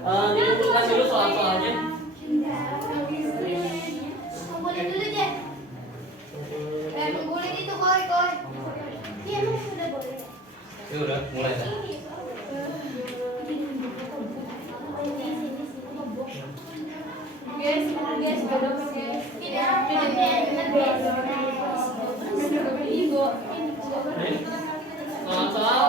Dikumpulkan dulu soal-soalnya. Kumpulin dulu aja. Kumpulin itu koi. Iya, sudah boleh. Ya udah, mulai dah. Guys, belum guys. Soal-soal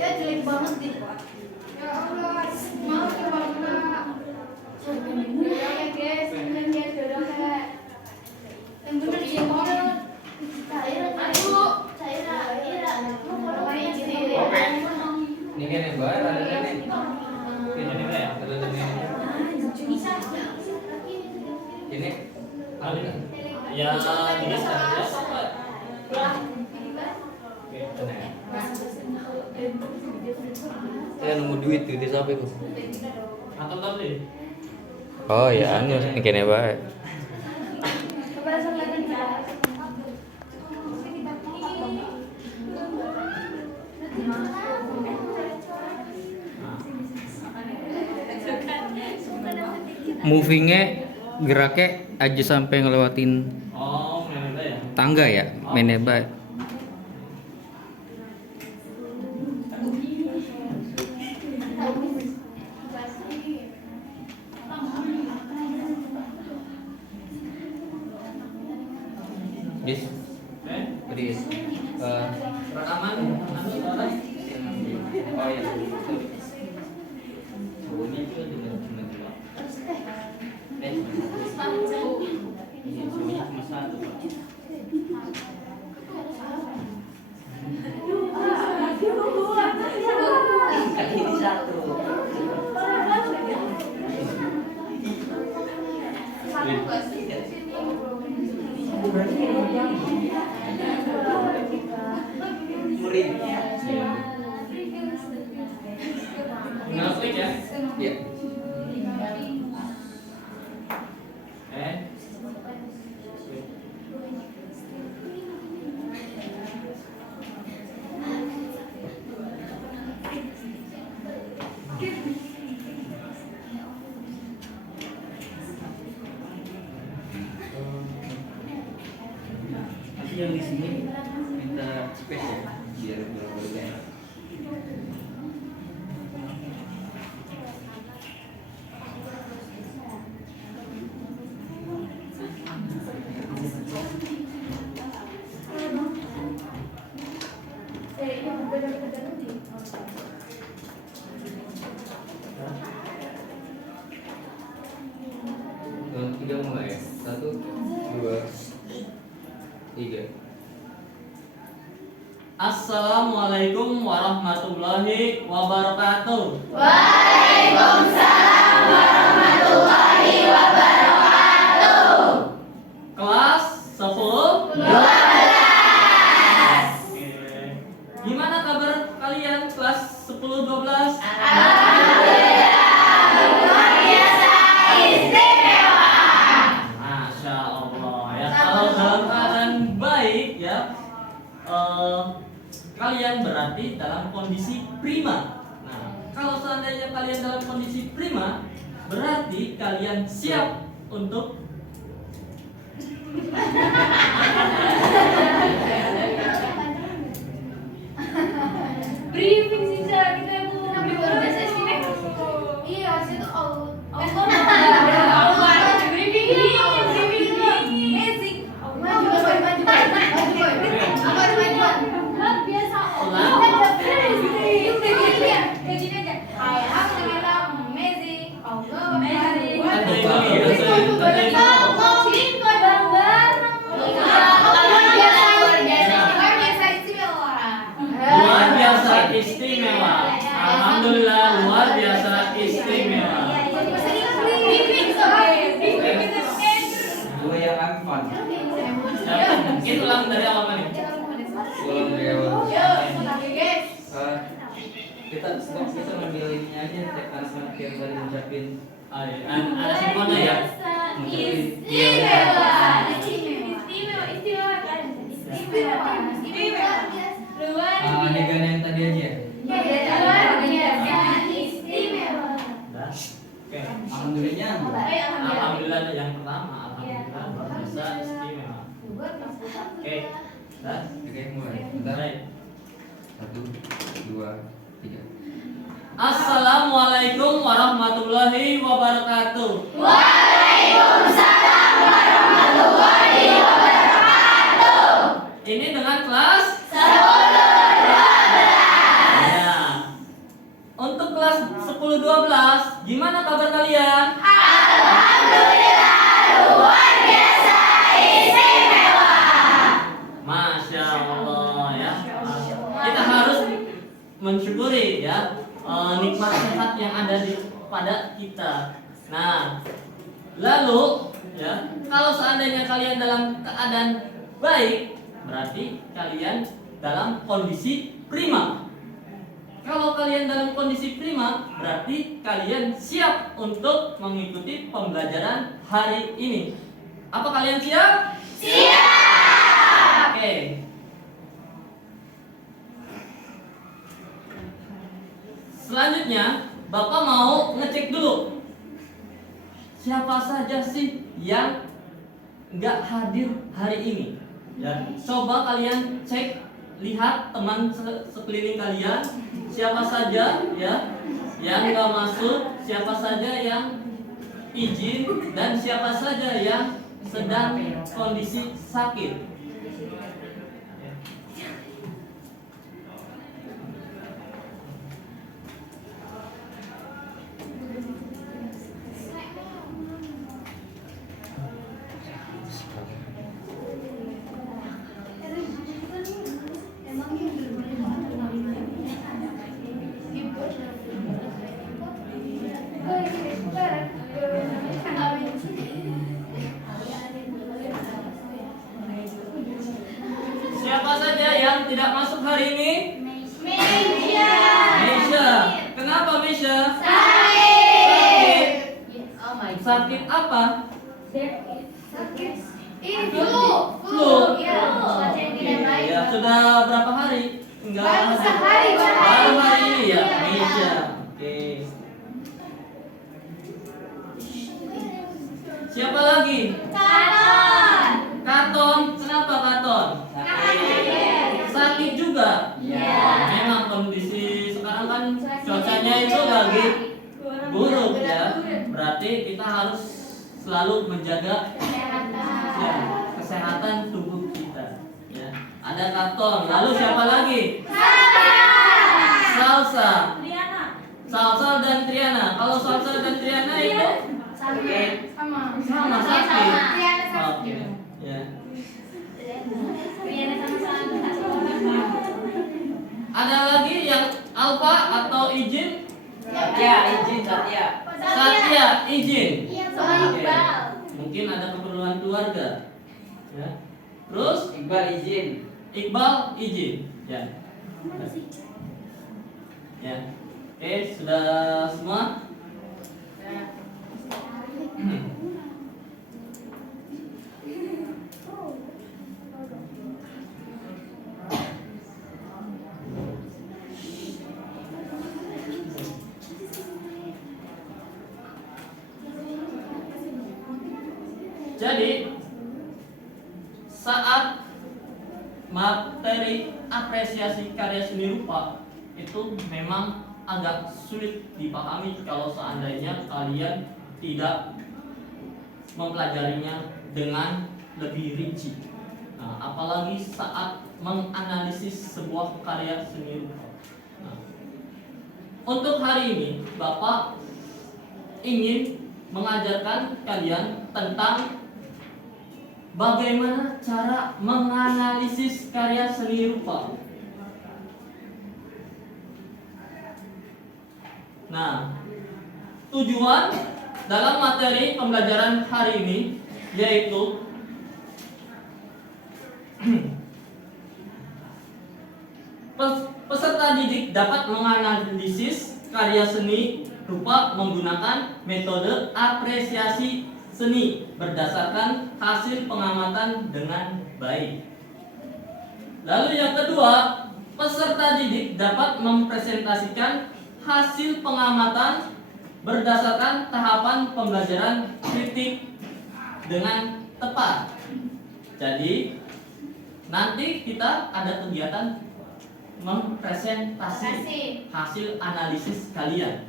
ya jelek banget deh. Ya Allah, maaf ya Bapak. Ya guys, bener ya dorong ya. Yang bener sih bener. Aduh, cairan. Pokoknya gini deh. ini kan yang bayar ada nih. Ini ya, ada nih. Ini ada nggak? Ya, bisa ya apa? Oke, tenang. Saya nunggu duit di sampai ku. Atau tadi? Oh ya, anu kene bae. Movingnya geraknya aja sampai ngelewatin Oh, menembak ya. tangga ya, menembak. Dis, Dis, Rekaman, anu apa? Oh iya. Bunyi juga dengan dua. Ini bunyinya cuma satu. Kaki satu. Murid. Tinggal klik ya. ya. Nanti yang di sini minta space ya, biar berbeda. Tiga mulai ya. 1, 2, 3. Assalamualaikum warahmatullahi wabarakatuh. Waalaikumsalam warahmatullahi wabarakatuh. Kelas 10 12. Gimana kabar kalian kelas 10 12? Alhamdulillah, luar biasa istimewa. Masya Allah ya. Kalau dalam keadaan baik ya, kalian berarti dalam kondisi prima. Nah, kalau seandainya kalian dalam kondisi prima, berarti kalian siap untuk Briefing sih cara kita yang mau luar biasa istimewa. Iya, harusnya tuh Allah. Briefing. Amazing. Allah juga maju. Apa harus majuan? Luar biasa. Kayak gini aja. Alhamdulillah amazing. Allah amazing. luar biasa istimewa. Alhamdulillah luar biasa istimewa. Gue yang Anfan. Mungkin ulang dari awal nih. Ulang dari awal. Kita ngambil ininya aja, cek anak-anak yang tadi ngucapin. Ada semuanya ya. Istimewa. Istimewa kan? Istimewa. Luar biasa. Adegan yang tadi aja ya. Luar biasa. Istimewa. Dah. Oke. Alhamdulillah. Alhamdulillah yang pertama. Alhamdulillah luar biasa istimewa. Oke. Dah. Oke, mulai. Bentar. Baik. 1, 2, 3. Assalamualaikum warahmatullahi wabarakatuh. Waalaikumsalam warahmatullahi wabarakatuh. Ini dengan kelas 10-12. ya. Untuk kelas 10-12, gimana kabar kalian? Alhamdulillah luar biasa istimewa. Masya Allah ya. Kita harus mensyukuri ya nikmat sehat yang ada pada kita. Nah, lalu ya, kalau seandainya kalian dalam keadaan baik, berarti kalian dalam kondisi prima. Kalau kalian dalam kondisi prima, berarti kalian siap untuk mengikuti pembelajaran hari ini. Apa kalian siap? Siap. Oke. Selanjutnya, Bapak mau ngecek dulu siapa saja sih yang nggak hadir hari ini. Ya, coba kalian cek, lihat teman sekeliling kalian siapa saja ya yang nggak masuk, siapa saja yang izin, dan siapa saja yang sedang kondisi sakit. Siapa saja yang tidak masuk hari ini? Meja. Mesya. Kenapa Mesya? Sakit. Sakit apa? Sakit. Ini flu. Flu. Ya, cuaca yang tidak baik. Ya, sudah berapa hari? Enggak Baru hadir. sehari, Baru hari ini ya, Iya. Mesya. Oke. Siapa lagi? Katon. Katon. Kenapa Katon? Sakit juga. Iya. Memang kondisi sekarang kan cuacanya itu lagi buruk ya. Berarti kita harus selalu menjaga ya, kesehatan tubuh kita. Ya. Ada Katon. Lalu siapa lagi? Salsa. Salsa dan Triana. Kalau Salsa dan Triana itu sama sakit. Oke. Ya. Ada lagi yang Alfa atau izin? izin Satya. Satya izin. Sama Iqbal. Mungkin ada keperluan keluarga. Ya. Terus Iqbal izin. Iqbal izin. Ya. Ya. Oke, sudah semua? Jadi saat materi apresiasi karya seni rupa itu memang agak sulit dipahami kalau seandainya kalian tidak mempelajarinya dengan lebih rinci. Nah, apalagi saat menganalisis sebuah karya seni rupa. Nah, untuk hari ini Bapak ingin mengajarkan kalian tentang bagaimana cara menganalisis karya seni rupa. Nah, tujuan dalam materi pembelajaran hari ini yaitu peserta didik dapat menganalisis karya seni rupa menggunakan metode apresiasi seni berdasarkan hasil pengamatan dengan baik. Lalu yang kedua, peserta didik dapat mempresentasikan hasil pengamatan berdasarkan tahapan pembelajaran kritik dengan tepat. Jadi nanti kita ada kegiatan mempresentasi hasil analisis kalian.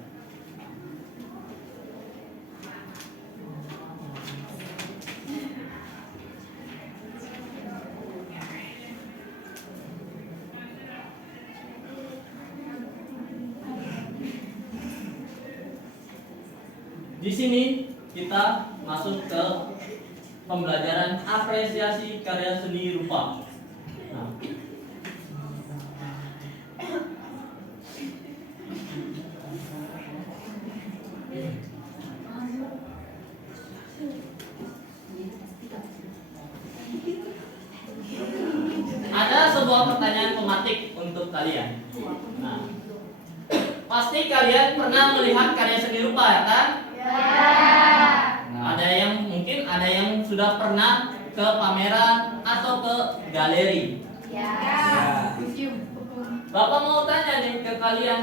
Di sini kita masuk ke pembelajaran apresiasi karya seni rupa. Nah, ada sebuah pertanyaan pematik untuk kalian. Nah, pasti kalian pernah melihat karya seni rupa, ya kan? Ada yang mungkin ada yang sudah pernah ke pameran atau ke galeri. Bapak mau tanya nih ke kalian,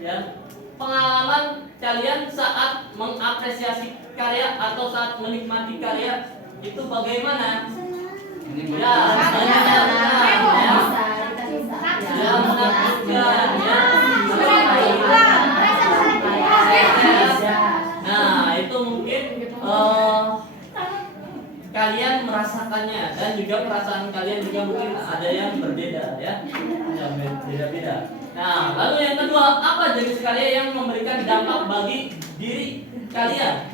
ya, pengalaman kalian saat mengapresiasi karya atau saat menikmati karya itu bagaimana? Ya, menakjubkan, ya. Nah, itu mungkin kalian merasakannya dan juga perasaan kalian juga mungkin ada yang berbeda, ya, beda-beda. Nah, lalu yang kedua, apa jenis karya yang memberikan dampak bagi diri kalian?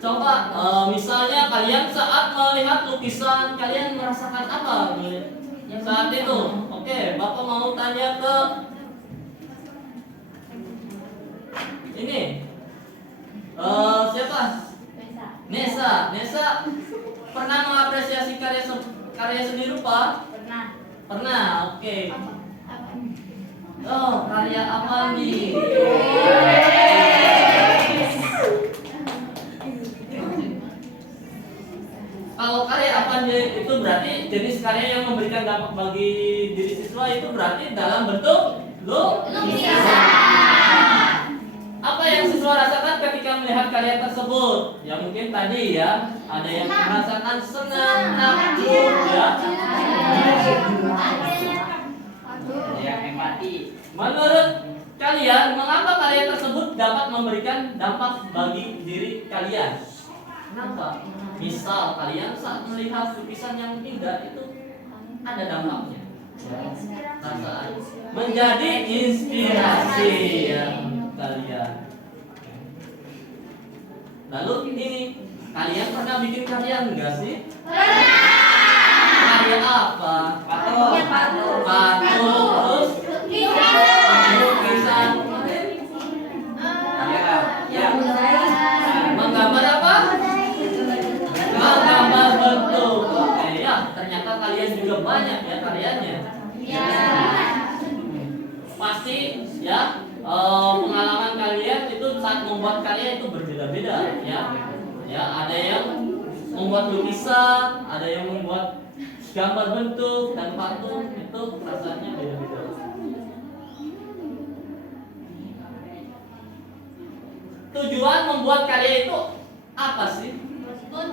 Coba misalnya kalian saat melihat lukisan, kalian merasakan apa saat itu? Oke, Bapak mau tanya ke ini. Siapa? Nesa pernah mengapresiasi karya seni rupa? Pernah. Oke. Oh, karya apa nih? Kalau karya apa itu berarti jenis karya yang memberikan dampak bagi diri siswa itu berarti dalam bentuk lukisan. Apa yang siswa rasakan ketika melihat karya tersebut? Ya mungkin tadi ya, ada yang merasakan senang, takjub, ya. Yang empati. Menurut kalian, mengapa karya tersebut dapat memberikan dampak bagi diri kalian? Kenapa? Misal kalian saat melihat lukisan yang indah itu ada dampaknya. Perasaan menjadi inspirasi ya kalian. Lalu ini, kalian pernah bikin karya enggak sih? Karya apa? Patung, terus lukisan. Ya. Menggambar apa? Menggambar bentuk. Oke ya, ternyata kalian juga banyak ya karyanya. Pasti ya. Pengalaman kalian itu saat membuat karya itu berbeda-beda ya. Ya, ada yang membuat lukisan, ada yang membuat gambar bentuk dan patung, itu rasanya beda-beda. Tujuan membuat karya itu apa sih? Untuk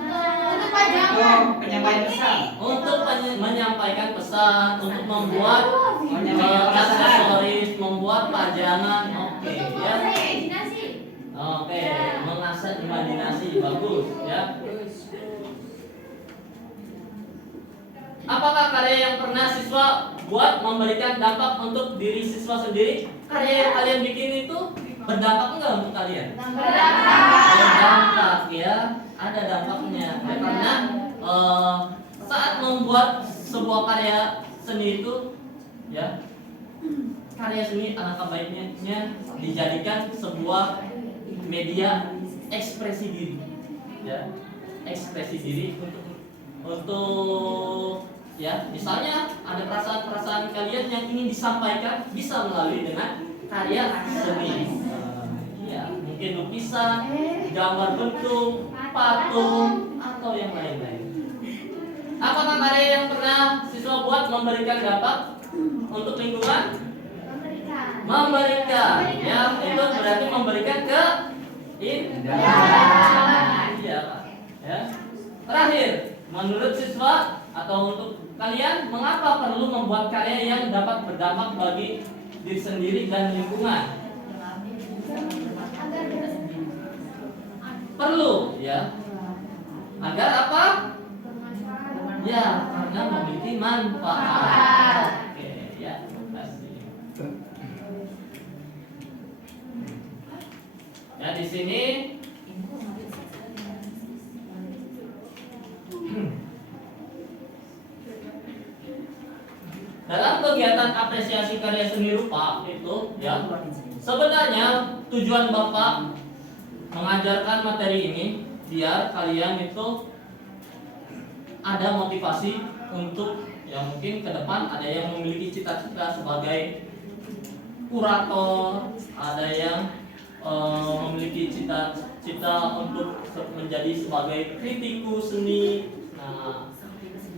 penyampaian pesan. Untuk menyampaikan pesan, untuk membuat aksesoris, membuat pajangan. Oke ya. Oke, mengasah imajinasi, bagus ya. Apakah karya yang pernah siswa buat memberikan dampak untuk diri siswa sendiri? Karya yang kalian bikin itu berdampak enggak untuk kalian? Berdampak ya, ada dampaknya. Karena saat membuat sebuah karya seni itu ya, karya seni alangkah baiknya dijadikan sebuah media ekspresi diri ya, ekspresi diri untuk ya, misalnya ada perasaan-perasaan kalian yang ingin disampaikan bisa melalui dengan karya seni. Ya, mungkin lukisan, gambar bentuk, patung, atau yang lain-lain. Apakah karya yang pernah siswa buat memberikan dampak untuk lingkungan? Memberikan, ya, itu berarti memberikan ke indah. Iya, ya. Terakhir, menurut siswa atau untuk kalian, mengapa perlu membuat karya yang dapat berdampak bagi diri sendiri dan lingkungan? Perlu, ya. Agar apa? Ya, karena memiliki manfaat. Oke, ya, terima kasih. Ya, di sini dalam kegiatan apresiasi karya seni rupa itu, ya, sebenarnya tujuan Bapak mengajarkan materi ini biar kalian itu ada motivasi untuk, ya, mungkin ke depan ada yang memiliki cita-cita sebagai kurator, ada yang memiliki cita-cita untuk menjadi sebagai kritikus seni, nah,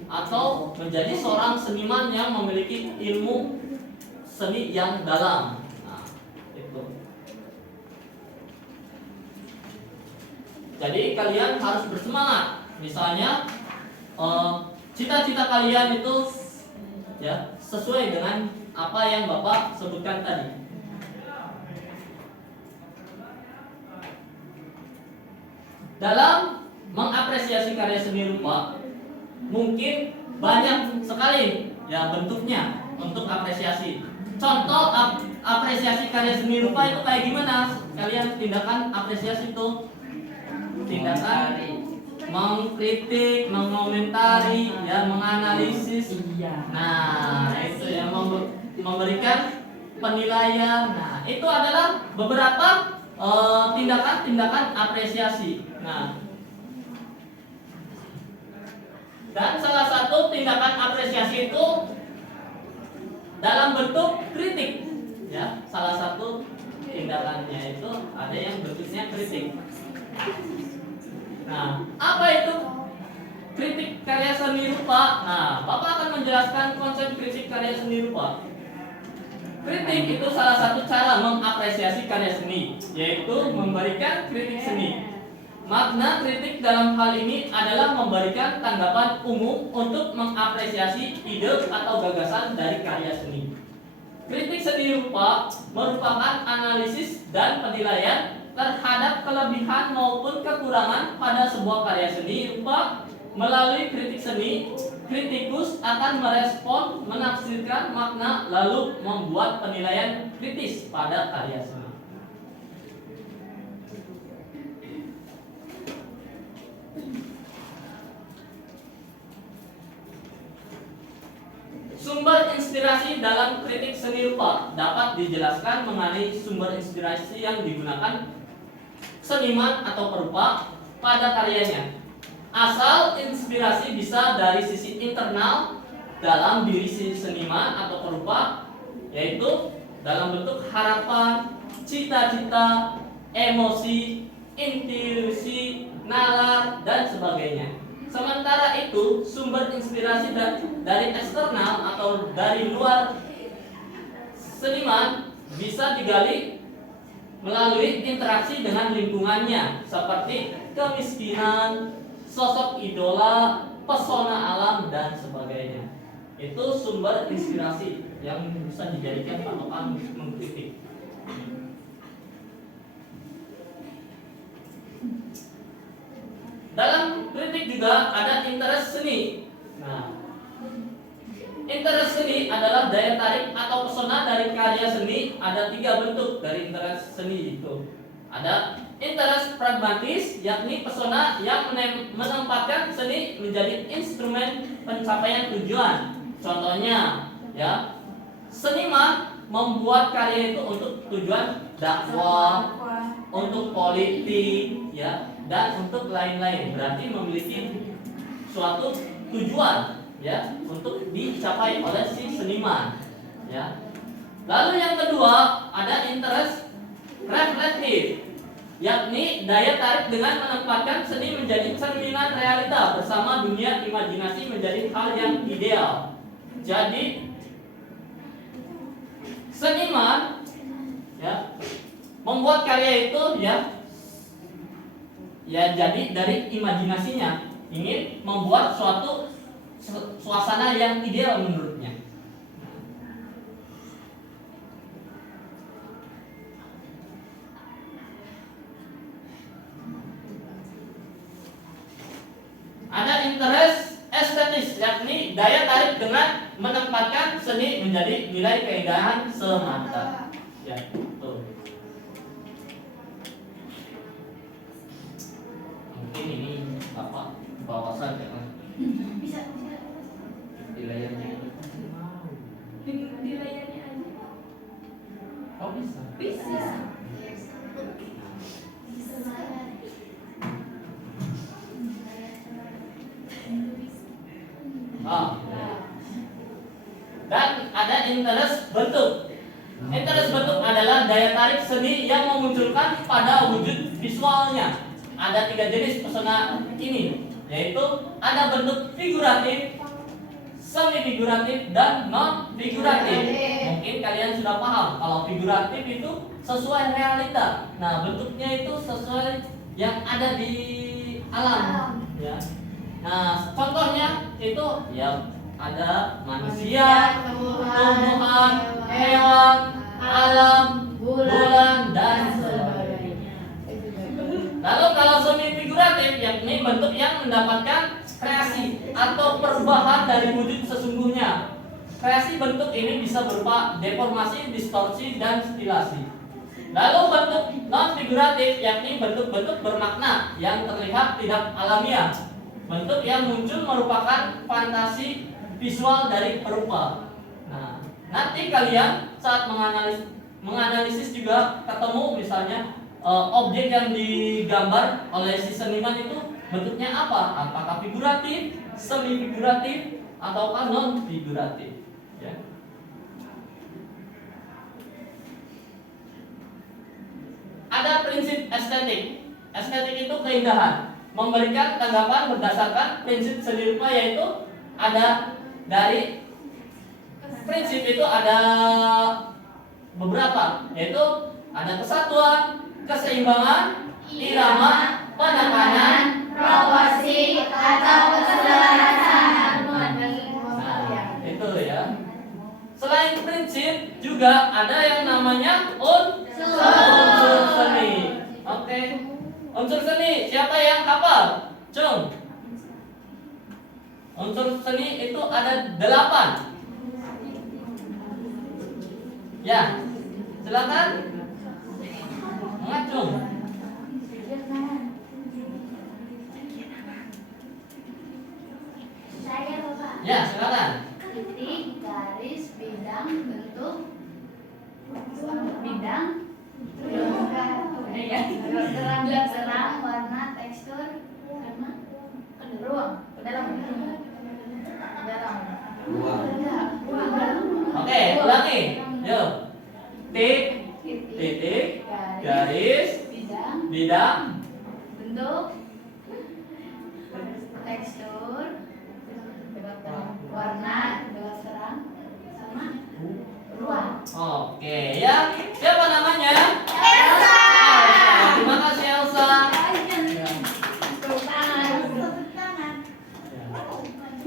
atau menjadi seorang seniman yang memiliki ilmu seni yang dalam. Nah, itu. Jadi kalian harus bersemangat. Misalnya cita-cita kalian itu, ya, sesuai dengan apa yang Bapak sebutkan tadi. Dalam mengapresiasi karya seni rupa mungkin banyak sekali, ya, bentuknya untuk apresiasi. Contoh apresiasi karya seni rupa itu kayak gimana? Kalian tindakan apresiasi itu tindakan mengkritik, mengomentari, ya, menganalisis. Nah, itu yang memberikan penilaian. Nah, itu adalah beberapa tindakan-tindakan apresiasi. Nah, dan salah satu tindakan apresiasi itu dalam bentuk kritik, ya. Salah satu tindakannya itu ada yang bentuknya kritik. Nah, apa itu kritik karya seni rupa? Nah, Bapak akan menjelaskan konsep kritik karya seni rupa. Kritik itu salah satu cara mengapresiasi karya seni, yaitu memberikan kritik seni. Makna kritik dalam hal ini adalah memberikan tanggapan umum untuk mengapresiasi ide atau gagasan dari karya seni. Kritik seni rupa merupakan analisis dan penilaian terhadap kelebihan maupun kekurangan pada sebuah karya seni rupa. Melalui kritik seni, kritikus akan merespon, menafsirkan makna, lalu membuat penilaian kritis pada karya seni. Sumber inspirasi dalam kritik seni rupa dapat dijelaskan mengenai sumber inspirasi yang digunakan seniman atau perupa pada karyanya. Asal inspirasi bisa dari sisi internal dalam diri si seniman atau perupa, yaitu dalam bentuk harapan, cita-cita, emosi, intuisi, nalar, dan sebagainya. Sementara itu, sumber inspirasi dari eksternal atau dari luar seniman bisa digali melalui interaksi dengan lingkungannya, seperti kemiskinan, sosok idola, pesona alam, dan sebagainya. Itu sumber inspirasi yang bisa dijadikan patokan mengkritik. Dalam kritik juga ada interest seni. Nah, interest seni adalah daya tarik atau pesona dari karya seni. Ada 3 bentuk dari interest seni itu. Ada interest pragmatis, yakni pesona yang menempatkan seni menjadi instrumen pencapaian tujuan. Contohnya, ya, seniman membuat karya itu untuk tujuan dakwah, untuk politik, ya, dan untuk lain-lain. Berarti memiliki suatu tujuan. ya untuk dicapai oleh si seniman, ya. Lalu yang kedua ada interest reflektif, yakni daya tarik dengan menempatkan seni menjadi cerminan realita bersama dunia imajinasi menjadi hal yang ideal. Jadi seniman ya membuat karya itu ya jadi dari imajinasinya ingin membuat suatu suasana yang ideal menurutnya. Ada interest estetis, yakni daya tarik dengan menempatkan seni menjadi nilai keindahan semata. Ya, betul. Mungkin ini apa bawa saja kan? Bisa. Di layarnya. Di layarnya aja. Oh bisa. Bisa. Ah. Dan ada interest bentuk. Interest bentuk adalah daya tarik seni yang memunculkan pada wujud visualnya. Ada 3 jenis pesona ini, yaitu ada bentuk figuratif, semi figuratif, dan non figuratif. Mungkin kalian sudah paham kalau figuratif itu sesuai realita. Nah, bentuknya itu sesuai yang ada di alam, ya. Nah, contohnya itu ya ada manusia, tumbuhan, hewan, alam, bulan, dan sebagainya. Lalu kalau semi figuratif, yakni bentuk yang mendapatkan kreasi atau perubahan dari wujud sesungguhnya. Kreasi bentuk ini bisa berupa deformasi, distorsi, dan stilasi. Lalu bentuk non figuratif, yakni bentuk-bentuk bermakna yang terlihat tidak alamiah. Bentuk yang muncul merupakan fantasi visual dari perupa. Nah, nanti kalian saat menganalisis juga ketemu misalnya objek yang digambar oleh si seniman itu bentuknya apa? Apakah figuratif, semi figuratif, ataukah non figuratif? Ya. Ada prinsip estetik. Estetik itu keindahan. Memberikan tanggapan berdasarkan prinsip seni rupa, yaitu ada dari prinsip itu ada beberapa, yaitu ada kesatuan, keseimbangan, irama, penekanan, proporsi atau keselarasan harmoni. Itu ya. Selain prinsip juga ada yang namanya unsur seni. Oke. Unsur seni, siapa yang hafal? Cung. Unsur seni itu ada 8. Ya, silakan. Ngacung. Saya Bapak. Ya, silakan. Titik, garis, bidang, bentuk, bidang, terang, warna, tekstur, ruang, dalam, Oke, ulangi. Yuk. Titik, garis, bidang, bentuk, tekstur, warna, terang, sama ruang. Oke, ya. Siapa namanya? Elsa. Terima kasih Elsa.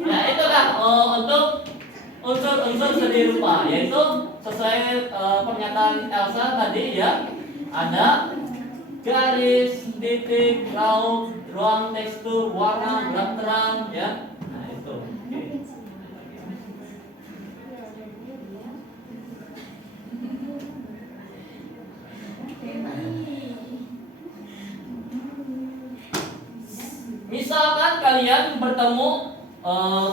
Ya, itulah untuk unsur-unsur seni rupa, yaitu sesuai pernyataan Elsa tadi ya. Ada garis, titik, raut, ruang, tekstur, warna, gelap terang ya. Nah, itu. Oke. Misalkan kalian bertemu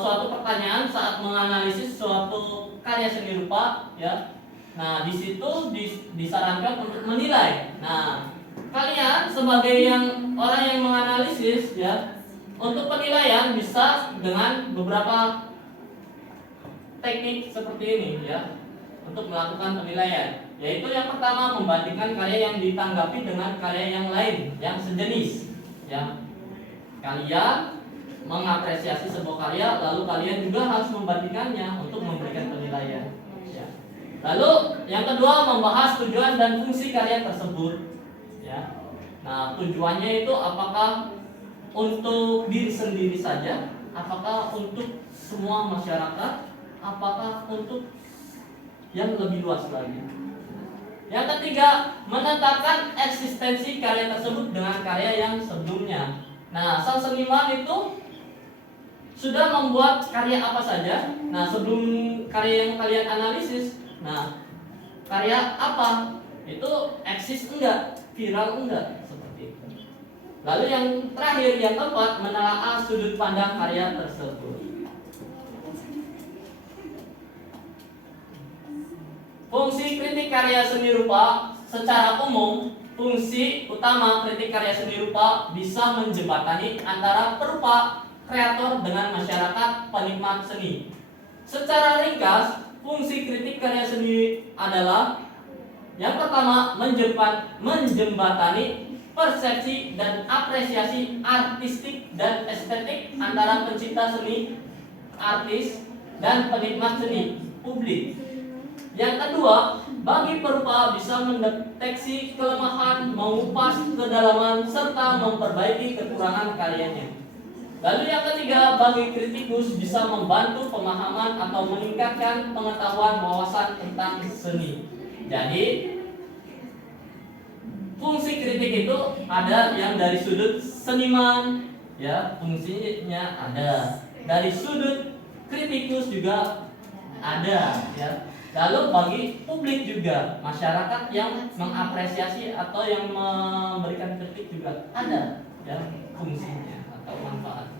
suatu pertanyaan saat menganalisis suatu karya seni rupa, ya. Nah, di situ disarankan untuk menilai. Nah, kalian sebagai orang yang menganalisis, ya, untuk penilaian bisa dengan beberapa teknik seperti ini ya untuk melakukan penilaian. Yaitu yang pertama membandingkan karya yang ditanggapi dengan karya yang lain yang sejenis. Ya, kalian mengapresiasi sebuah karya, lalu kalian juga harus membandingkannya untuk memberikan penilaian. Ya. Lalu yang kedua membahas tujuan dan fungsi karya tersebut. Ya. Nah, tujuannya itu apakah untuk diri sendiri saja, apakah untuk semua masyarakat, apakah untuk yang lebih luas lagi. Yang ketiga, menetapkan eksistensi karya tersebut dengan karya yang sebelumnya. Nah, sang seniman itu sudah membuat karya apa saja. Nah, sebelum karya yang kalian analisis, nah, karya apa? Itu eksis enggak? Viral enggak? Seperti itu. Lalu yang terakhir, yang keempat, menelaah sudut pandang karya tersebut. Fungsi kritik karya seni rupa secara umum, fungsi utama kritik karya seni rupa bisa menjembatani antara perupa kreator dengan masyarakat penikmat seni. Secara ringkas, fungsi kritik karya seni adalah yang pertama menjembatani persepsi dan apresiasi artistik dan estetik antara pencipta seni, artis, dan penikmat seni, publik. Yang kedua, bagi perupa bisa mendeteksi kelemahan, mengupas kedalaman, serta memperbaiki kekurangan karyanya. Lalu yang ketiga, bagi kritikus bisa membantu pemahaman atau meningkatkan pengetahuan wawasan tentang seni. Jadi, fungsi kritik itu ada yang dari sudut seniman, ya, fungsinya ada. Dari sudut kritikus juga ada, ya. Lalu bagi publik juga, masyarakat yang mengapresiasi atau yang memberikan kritik juga ada, ya, fungsinya atau manfaatnya.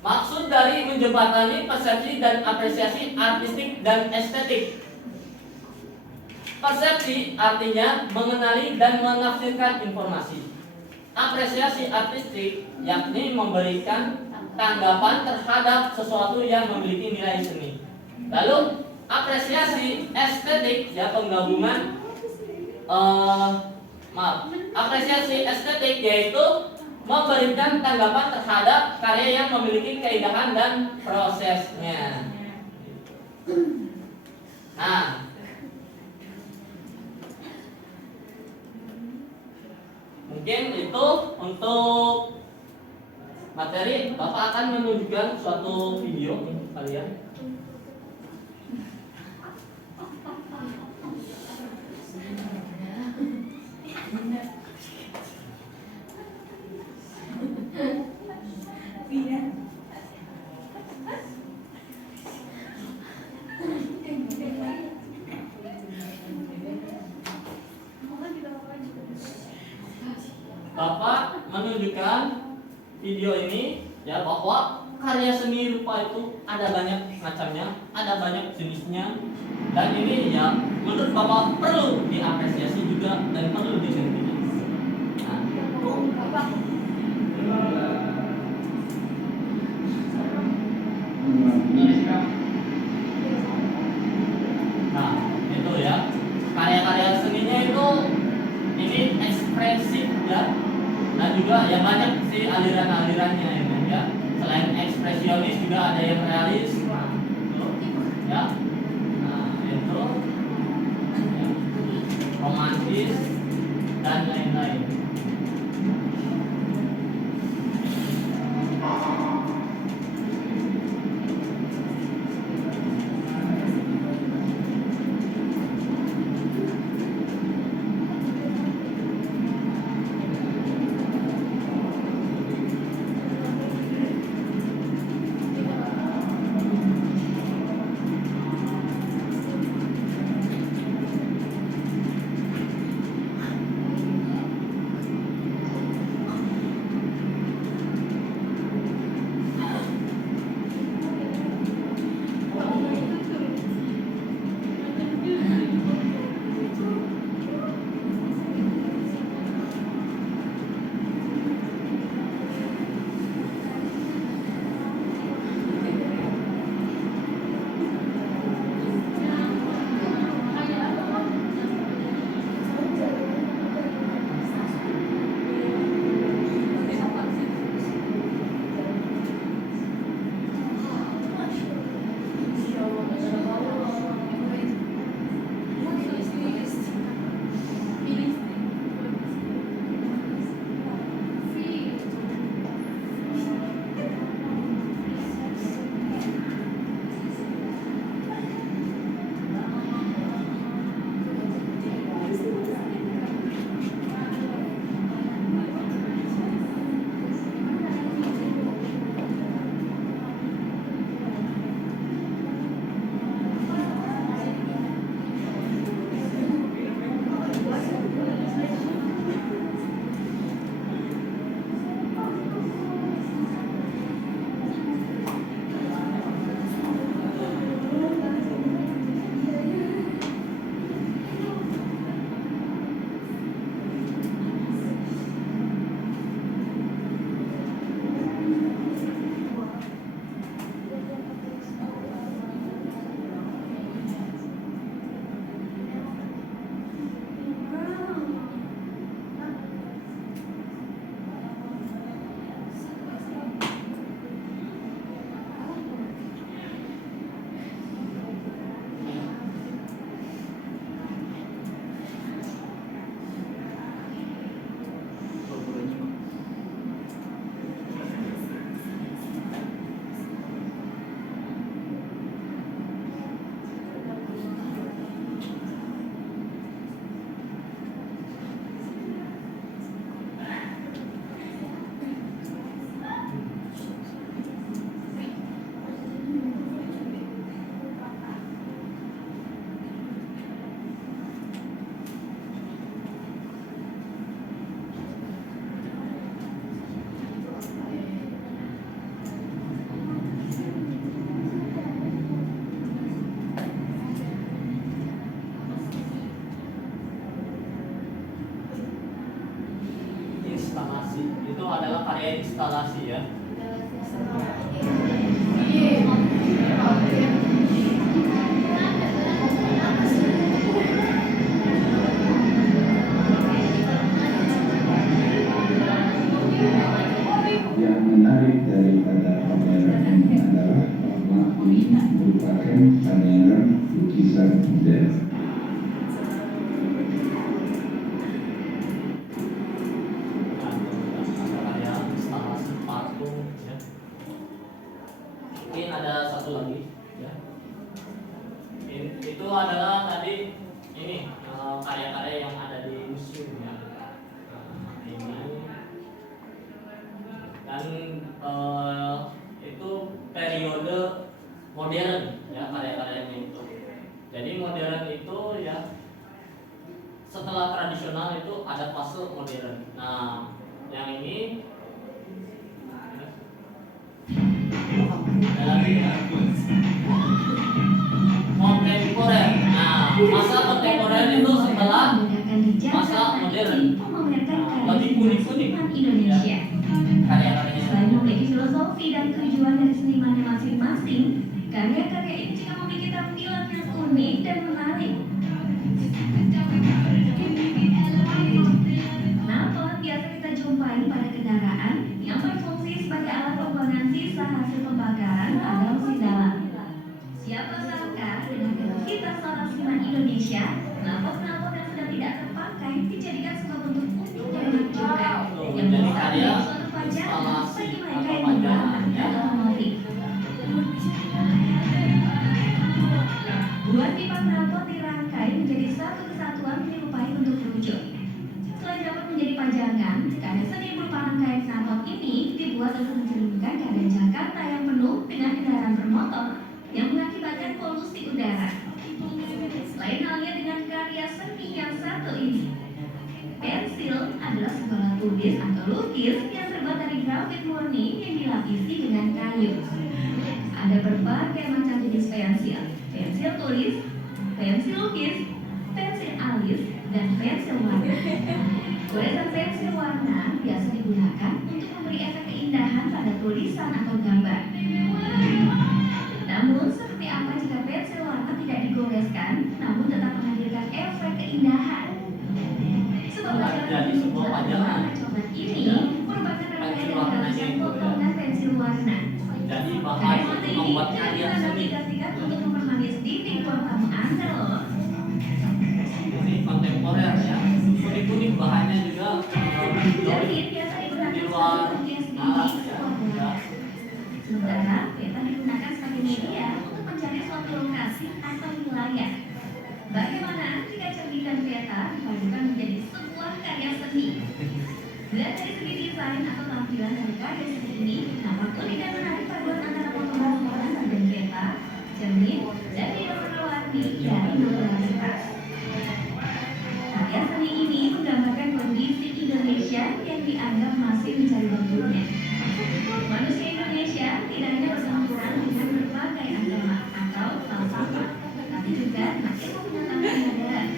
Maksud dari menjembatani persepsi dan apresiasi artistik dan estetik. Persepsi artinya mengenali dan menafsirkan informasi. Apresiasi artistik yakni memberikan tanggapan terhadap sesuatu yang memiliki nilai seni. Lalu apresiasi estetik ya penggabungan apresiasi estetik yaitu memberikan tanggapan terhadap karya yang memiliki keindahan dan prosesnya. Nah, mungkin itu untuk materi. Bapak akan menunjukkan suatu video untuk kalian. Bapak menunjukkan video ini ya bahwa karya seni rupa itu ada banyak macamnya, ada banyak jenisnya, dan ini ya menurut Bapak perlu diapresiasi juga dan perlu dimengerti. Nah, itu ya karya-karya seninya itu ini ekspresif ya. Dan juga ya banyak sih aliran-alirannya ini ya. Selain ekspresionis juga ada yang realis, ya. Nah, itu ya, romantis dan lain-lain. instalasi ya. Yang menarik daripada pameran ini adalah bahwa ini merupakan pameran lukisan modern. Ada instalasi patung ya. Mungkin ada satu lagi ya. Itu adalah tadi ini karya-karya yang ada di museum ya. Ini dan itu periode modern ya karya-karyanya itu. Jadi modern itu ya setelah tradisional itu ada fase modern. Nah, yang ini ada lagi ya. Kontemporer. Nah, masa kontemporer itu setelah masa modern. Nah, lebih unik-unik Indonesia. karya-karyanya. Selain memiliki filosofi dan tujuan dari senimannya masing-masing, karya-karya ini juga memiliki tampilan yang unik dan menarik. Knalpot biasa kita jumpai pada kendaraan yang berfungsi sebagai alat pembuangan sisa hasil pembakaran pada mesin dalam. Siapa sangka dengan kreativitas seorang seniman Indonesia, knalpot-knalpot yang sudah tidak terpakai dijadikan sebuah bentuk unik dan menakjubkan yang Jadi bisa karya menjadi suatu pajangan instalasi bagi mereka atau yang pajangan menggunakan ya. otomotif. Buah pipa knalpot dirangkai menjadi satu kesatuan menyerupai bentuk wujud. Selain dapat menjadi pajangan, karya seni berupa rangkaian knalpot ini dibuat untuk mencerminkan keadaan Jakarta yang penuh dengan kendaraan bermotor yang mengakibatkan polusi udara. Lain halnya dengan karya seni yang satu ini. Pensil adalah sebuah alat tulis atau lukis yang terbuat dari grafit murni yang dilapisi dengan kayu. Ada berbagai macam jenis pensil: pensil tulis, pensil lukis, pensil alis, dan pensil warna. Goresan pensil warna biasa digunakan untuk memberi efek keindahan pada tulisan atau gambar. Namun, seperti apa jika pensil warna tidak digoreskan, namun tetap menghadirkan efek keindahan? Sebuah pajangan Jadi sebuah pajangan. coklat ini merupakan rangkaian dari ratusan potongan pensil warna. Jadi bahan Karya untuk seperti ini membuat tidak karya bisa seni. diaplikasikan untuk mempermanis dinding ruang tamu Anda loh. Ini kontemporer ya. Unik-unik bahannya juga Jadi biasa di digunakan luar sebagai menghias nalar dinding ya. sebuah ruangan. Sementara peta digunakan sebagai media untuk mencari suatu lokasi atau wilayah. Bagaimana jika cerdikan peta dipadukan menjadi sebuah karya seni? Dilihat dari segi desain atau tampilan dari karya seni ini, nampak unik dan menarik paduan antara potongan-potongan dan peta, cermin, dan bidang warna-warni dari modalitas. Karya seni ini menggambarkan kondisi Indonesia yang dianggap masih mencari bentuknya. Manusia Indonesia tidak hanya bersentuhan dengan berbagai agama atau falsafah, tapi juga masih menggunakan peradaban.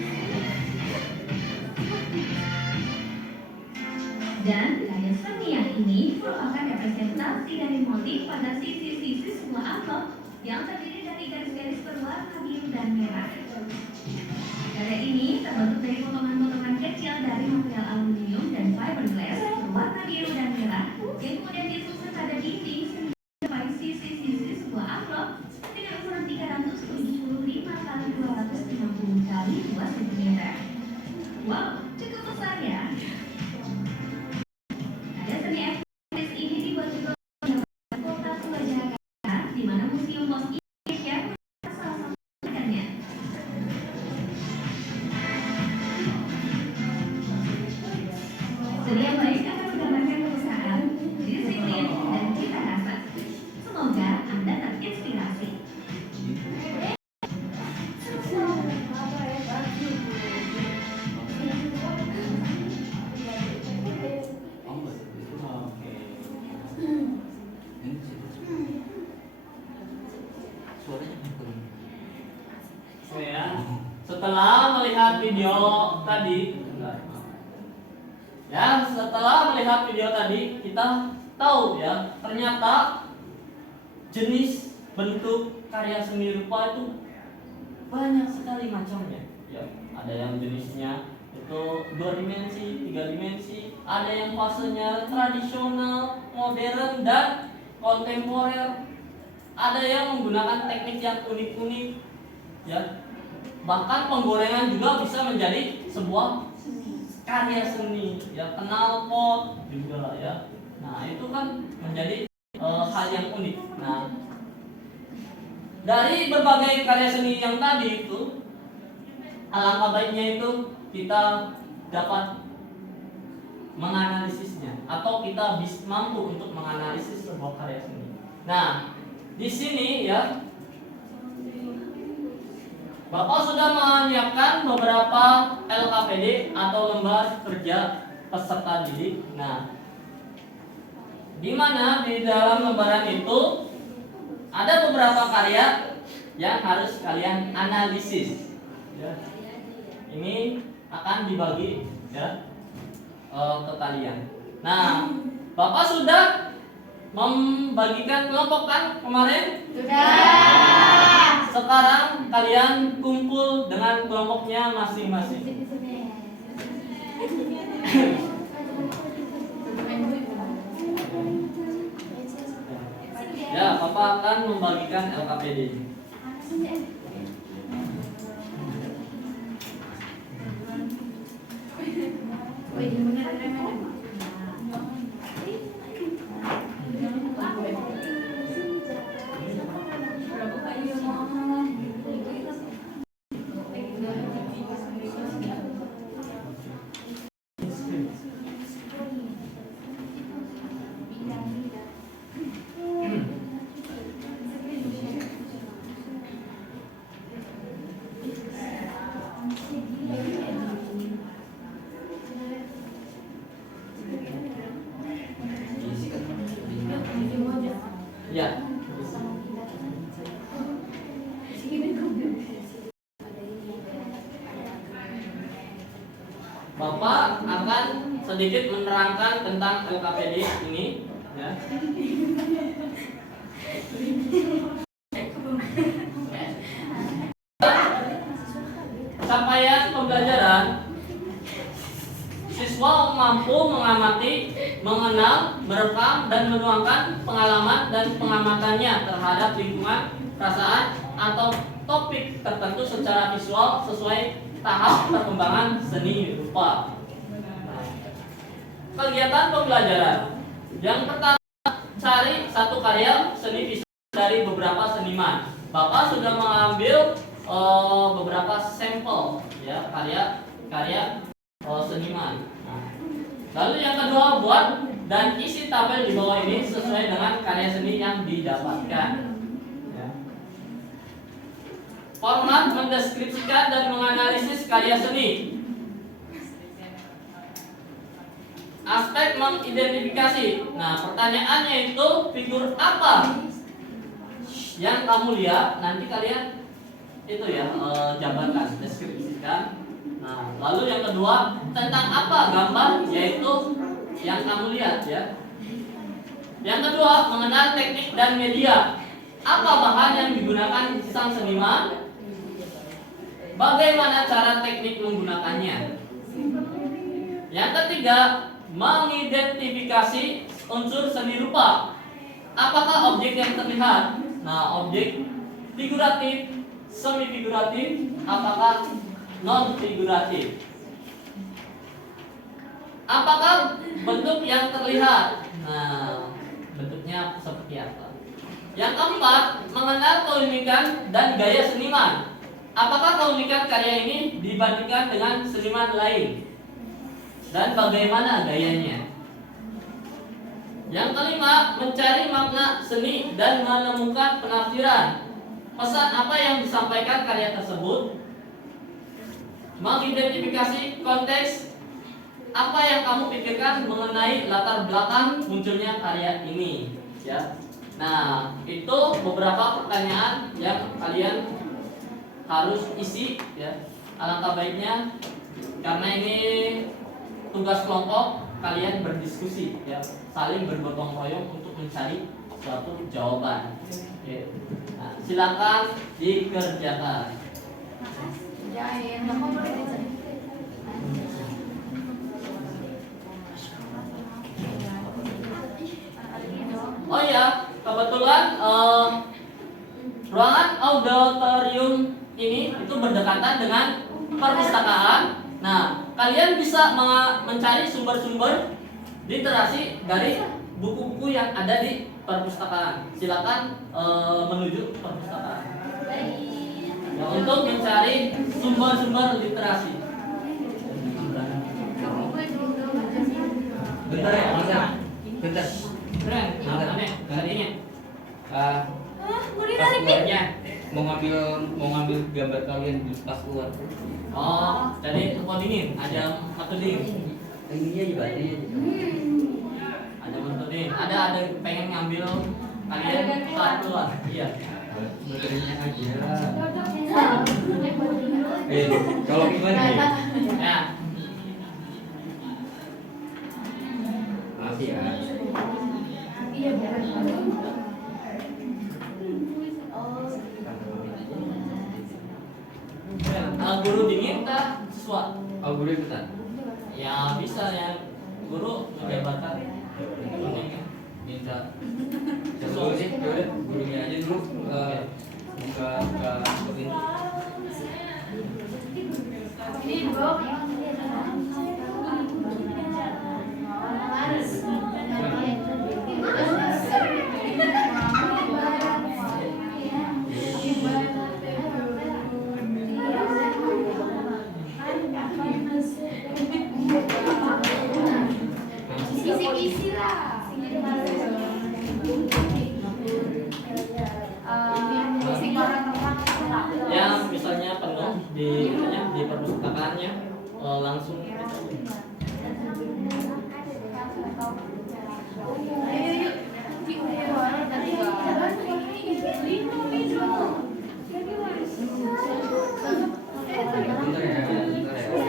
Dan karya seni yang ini merupakan representasi dari motif pada sisi-sisi sebuah amplop yang terdiri dari garis-garis berwarna biru dan merah. Karya ini terbentuk dari potongan-potongan kecil dari material aluminium dan fiberglass berwarna biru dan merah yang kemudian disusun pada dinding sehingga mencapai sisi-sisi sebuah amplop dengan ukuran 375 kali 250 kali 2 cm. Wow, cukup besar ya. Karya seni ekspres ini dibuat juga oleh Kota Tua Jakarta, di mana Museum Pos Indonesia merupakan salah satu rekannya. Seni yang baik akan menggambarkan perusahaan, disiplin, dan cita rasa. Semoga Anda terinspirasi. Oke. So ya, setelah melihat video tadi, kita tahu ya, ternyata jenis bentuk karya seni rupa itu banyak sekali macamnya. Ya, ada yang jenisnya itu 2 dimensi, 3 dimensi, ada yang fasenya tradisional, modern dan kontemporer. Ada yang menggunakan teknik yang unik-unik. Ya. Bahkan penggorengan juga bisa menjadi sebuah karya seni, ya, knalpot juga ya. Nah, itu kan menjadi hal yang unik. Nah, dari berbagai karya seni yang tadi itu, alangkah baiknya itu kita dapat menganalisisnya atau kita mampu untuk menganalisis sebuah karya seni. Nah, di sini ya Bapak sudah menyiapkan beberapa LKPD atau lembar kerja peserta didik. Nah, di mana di dalam lembaran itu ada beberapa karya yang harus kalian analisis. Ya. Ini akan dibagi ya ke kalian. Nah, Bapak sudah membagikan kelompok kan kemarin? Sudah. Sekarang kalian kumpul dengan kelompoknya masing-masing. Ya, Bapak akan membagikan LKPD. Ya. Bapak akan sedikit menerangkan tentang LKPD ini ya. Capaian pembelajaran siswa mampu mengamati, mengenal, merekam dan menuangkan pengalaman dan pengamatannya terhadap lingkungan, perasaan atau topik tertentu secara visual sesuai tahap perkembangan seni rupa. Kegiatan pembelajaran. Yang pertama, cari satu karya seni visual dari beberapa seniman. Bapak sudah mengambil beberapa sampel ya karya seniman. Lalu yang kedua, buat dan isi tabel di bawah ini sesuai dengan karya seni yang didapatkan. Ya. Format mendeskripsikan dan menganalisis karya seni. Aspek mengidentifikasi. Nah, pertanyaannya itu figur apa yang kamu lihat? Nanti kalian itu ya jabarkan, deskripsikan. Nah, lalu yang kedua, tentang apa gambar, yaitu yang kamu lihat ya. Yang kedua, mengenal teknik dan media. Apa bahan yang digunakan sang seniman? Bagaimana cara teknik menggunakannya? Yang ketiga, mengidentifikasi unsur seni rupa. Apakah objek yang terlihat? Nah, objek figuratif, semi figuratif, apakah non figuratif? Apakah bentuk yang terlihat? Nah, bentuknya seperti apa? Yang keempat, mengenal keunikan dan gaya seniman. Apakah keunikan karya ini dibandingkan dengan seniman lain? Dan bagaimana gayanya? Yang kelima, mencari makna seni dan menemukan penafsiran. Pesan apa yang disampaikan karya tersebut? Mengidentifikasi konteks. Apa yang kamu pikirkan mengenai latar belakang munculnya karya ini? Ya. Nah, itu beberapa pertanyaan yang kalian harus isi ya. Alangkah baiknya karena ini tugas kelompok, kalian berdiskusi ya, saling bergotong royong untuk mencari suatu jawaban. Oke. Nah, silakan dikerjakan. Jangan, kamu boleh diceritakan. Oh iya, kebetulan ruangan auditorium ini itu berdekatan dengan perpustakaan. Nah, kalian bisa mencari sumber-sumber literasi dari buku-buku yang ada di perpustakaan. Silakan menuju perpustakaan ya, untuk mencari sumber-sumber literasi. Bentar ya, Mas. Bentar. Keren, aneh, tadinya. Pas keluarnya mau ngambil gambar kalian di pas keluar. Oh, jadi dingin, ada metode. Ini aja berarti. Ada metode. Ada pengen ngambil kalian saat keluar. Iya. Materinya aja. Kalau gimana nih? Ya. Masih ya. Iya, benar. Guru dingin kah siswa? Oh, guru ikutan. Ya bisa ya. Guru menjabarkan. Minta dulu sih, yaudah gurunya aja dulu buka pintu. Ini bro. Isi-isi lah. Ya misalnya penuh di perpustakaannya langsung. Bentar ya, bentar ya.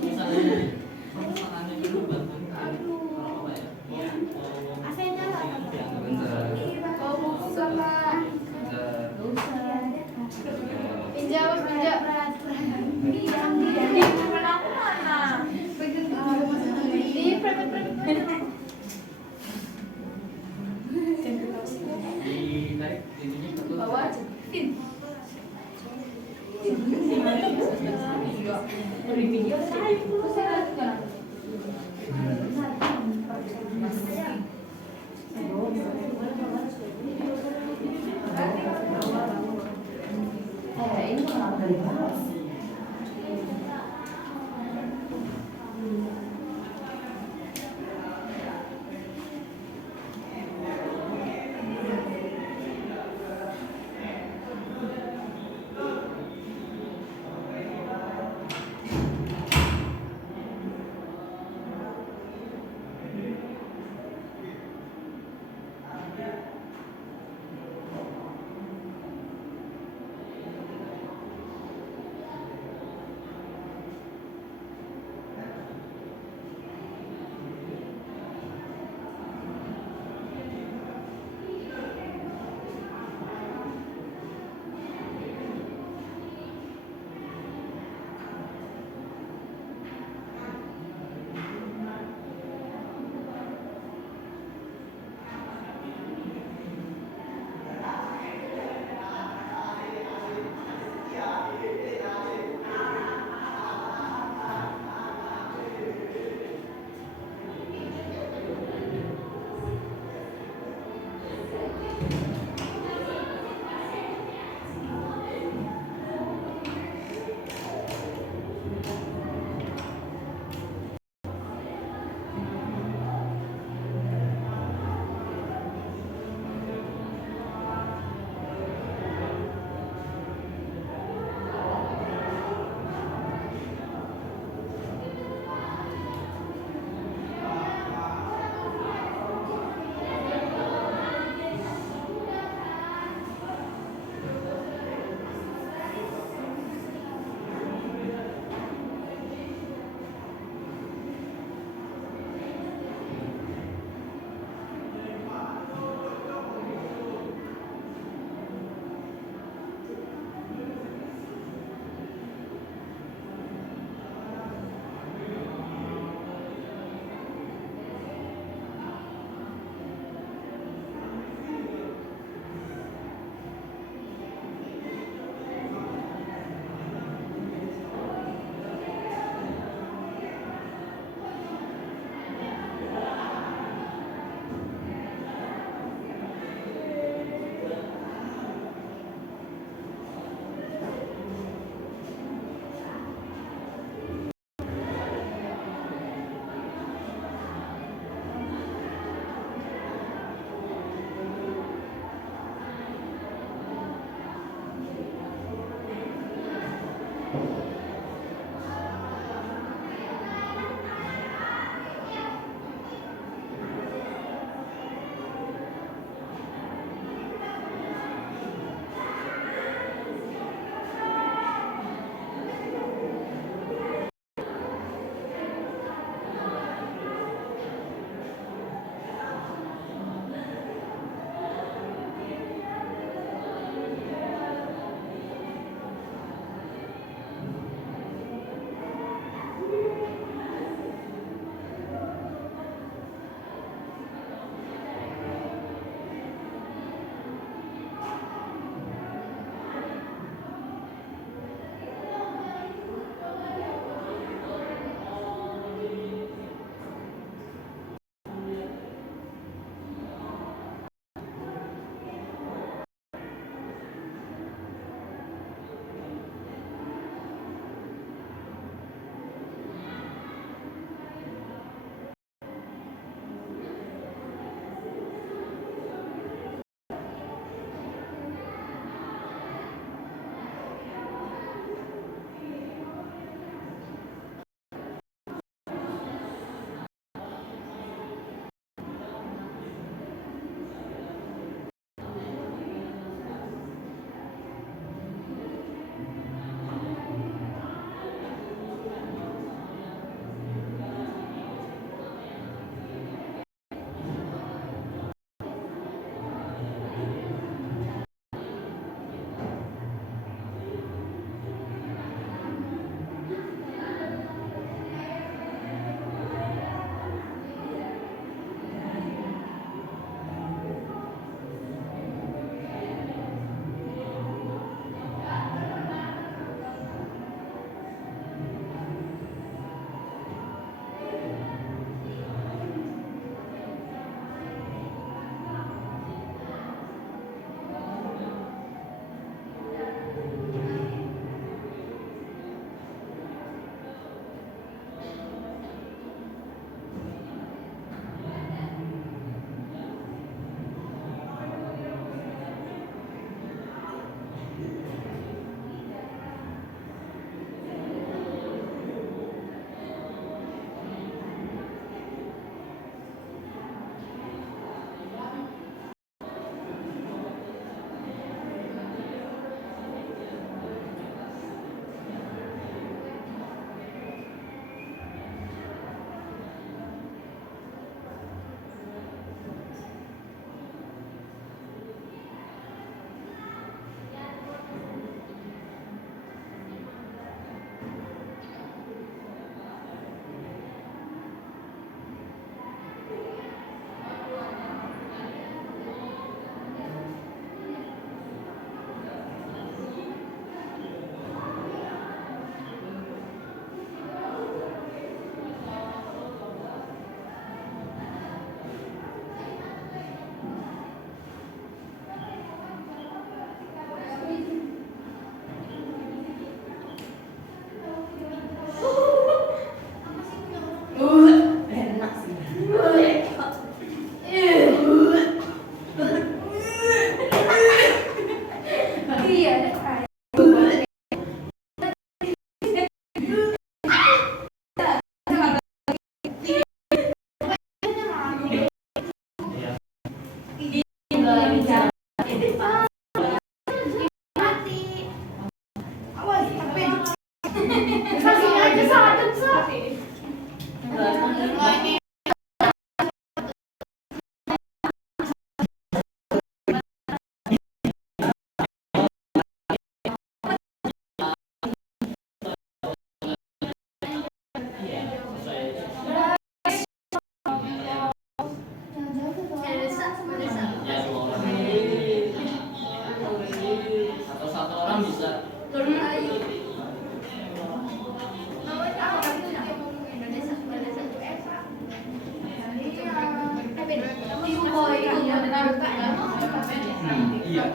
Misalnya perpustakaannya dulu bahkan apa ya? Bentar. Kau mau buka, Pak? Bentar.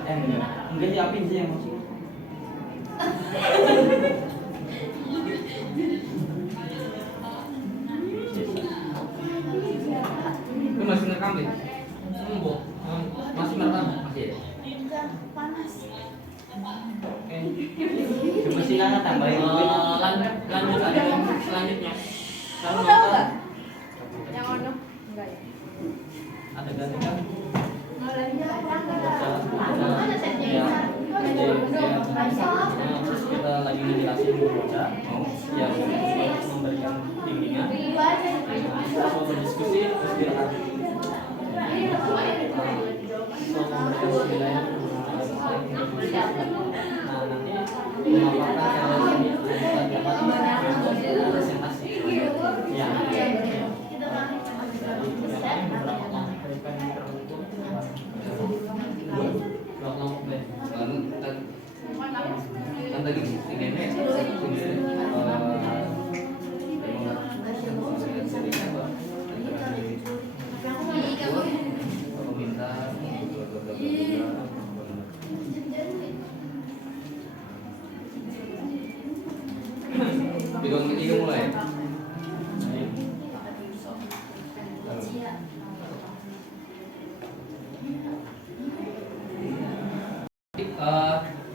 Enggak siapin sih emosi. Lu masih ngerekam deh? Bu. Masih merekam? Masih ya? Panas. Cuma sih nggak tambahin duit. Lanjut aja selanjutnya. Kamu tahu nggak? Yang ono? Enggak ya. Ada ganti kan? Mana setnya ini? Terus kita lagi ngejelasin bocah yang memberikan bimbingan. Kita mau berdiskusi terus direkam. Nah nanti memaparkan presentasi. Ya. Kan tadi ini bidang ketiga mulai.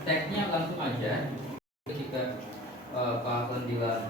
Tag-nya langsung aja ketika Pak Fandila